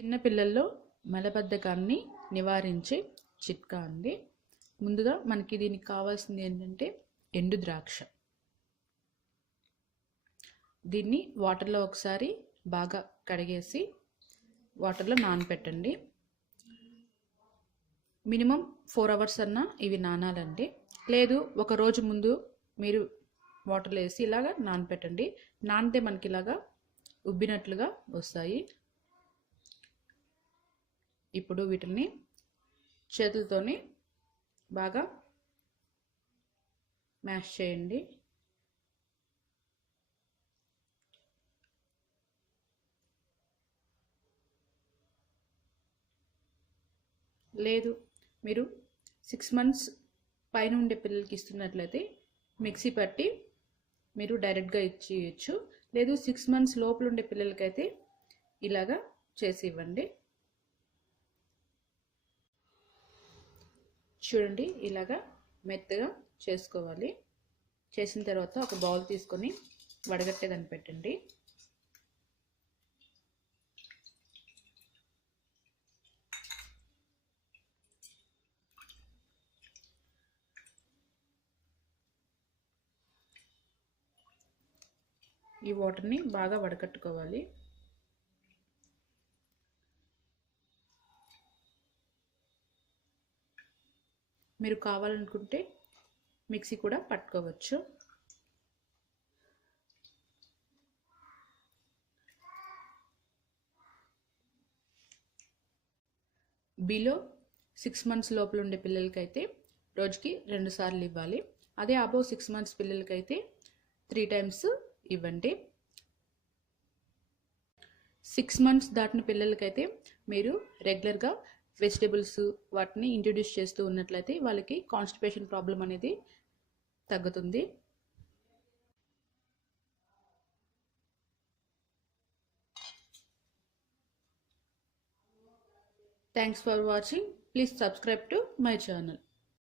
చిన్న పిల్లల్లో మలబద్ధకాన్ని నివారించే చిట్కా అండి. ముందుగా మనకి దీనికి కావాల్సింది ఏంటంటే ఎండు ద్రాక్ష. దీన్ని వాటర్లో ఒకసారి బాగా కడిగేసి వాటర్లో నానబెట్టండి. మినిమం 4 hours అన్నా ఇవి నానాలండి. లేదు ఒక రోజు ముందు మీరు వాటర్లో వేసి ఇలాగా నానబెట్టండి. నానితే మనకి ఇలాగా ఉబ్బినట్లుగా వస్తాయి. ఇప్పుడు వీటిని చేతులతోని బాగా మ్యాష్ చేయండి. లేదు మీరు 6 months పైన ఉండే పిల్లలకి ఇస్తున్నట్లయితే మిక్సీ పట్టి మీరు డైరెక్ట్గా ఇచ్చేయచ్చు. లేదు 6 months లోపల ఉండే పిల్లలకైతే ఇలాగా చేసి ఇవ్వండి. చూడండి, ఇలాగా మెత్తగా చేసుకోవాలి. చేసిన తర్వాత ఒక బౌల్ తీసుకొని వడగట్టేదాన్ని పెట్టండి. ఈ వాటర్ని బాగా వడకట్టుకోవాలి. మీరు కావాలనుకుంటే మిక్సీ కూడా పట్టుకోవచ్చు. బిలో 6 months లోపల ఉండే పిల్లలకైతే రోజుకి 2 సార్లు ఇవ్వాలి. అదే అబోవ్ 6 months పిల్లలకైతే 3 times ఇవ్వండి. 6 months దాటిన పిల్లలకైతే మీరు రెగ్యులర్గా వెజిటేబుల్స్ వాటిని ఇంట్రడ్యూస్ చేస్తూ ఉన్నట్లయితే వాళ్ళకి కాన్స్టిపేషన్ ప్రాబ్లం అనేది తగ్గుతుంది. Thanks for watching. Please subscribe to my channel.